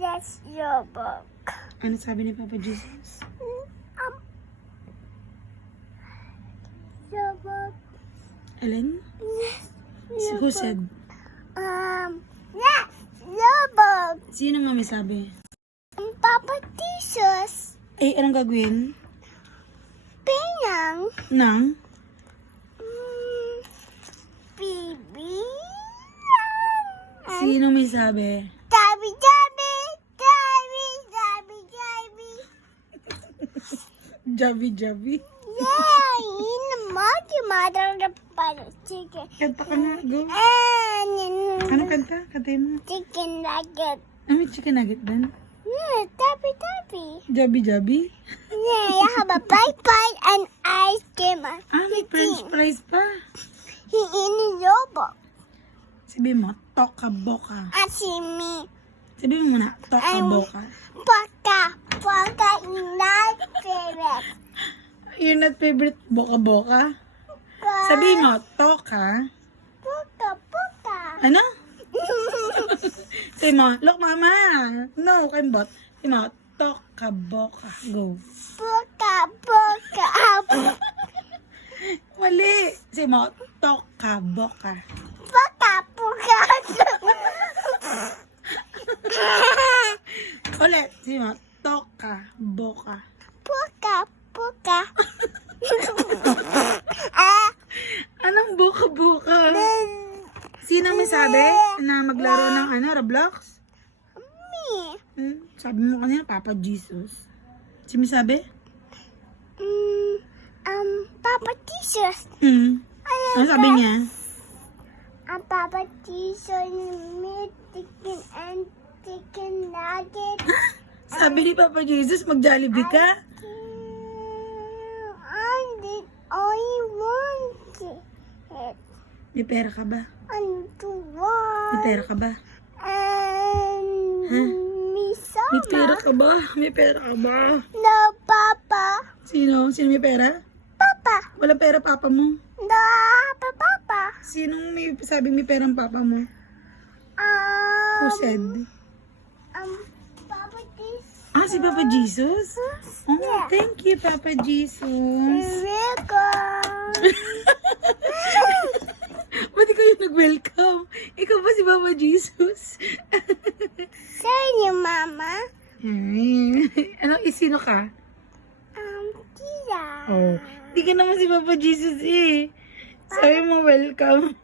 That's your book. Ano sabi ni Papa Jesus? Your book. Alin? Yes. Who said? Yes. Your book. Sino nga may sabi? Papa Jesus. Eh, anong gagawin? Pinang. Nang? Bibi. Sino may sabi? Dabi, dabi. Dabi, dabi, dabi. Javi, Javi. Yeah, in the mother of the chicken. Kanta ka nga, go. And Ano kanta? Kantay mo. chicken nugget. May chicken nugget din? Yeah, dabi, dabi. Javi, Javi? Yeah, I have a bite and ice cream. May french fries pa. He in your book. Sabi mo, toka boka. I see me. Sabi mo muna, toka boka. Poka, poka, not favorite. You're not favorite boka boka? Sabi mo, toka. Poka, poka. Ano? Sabi mo, look mama. No, kaimbot. Sabi mo, toka boka. Go. Poka, poka. Mali. Sabi mo, toka boka. Poka, poka. Ulit. Sabi mo, toka boka. Poka, poka. Anong boka-boka? Sino may sabi na maglaro ng Roblox? Me. Sabi mo kanina, Papa Jesus. Sino may sabi? Papa Jesus. Ano sabi niya? Papa Jesus made chicken and chicken nugget. Sabi ni Papa Jesus, mag-Jollibee ka? I want it. May pera ka ba? And May pera ka ba? And Misama. May pera ka ba? May pera ka ba? No, Papa. Sino? Sino may pera? Papa. Walang pera papa mo? No, Papa. Sinong may sabi may pera ang papa mo? Who said? Papa this. Si Papa Jesus? Oh, Yeah. thank you, Papa Jesus. Welcome. Ba't ikaw yung nag-welcome? Ikaw ba si Papa Jesus? Say you, Mama. Sino ka? Tia. Hindi ka naman si Papa Jesus eh. Sabi mo welcome.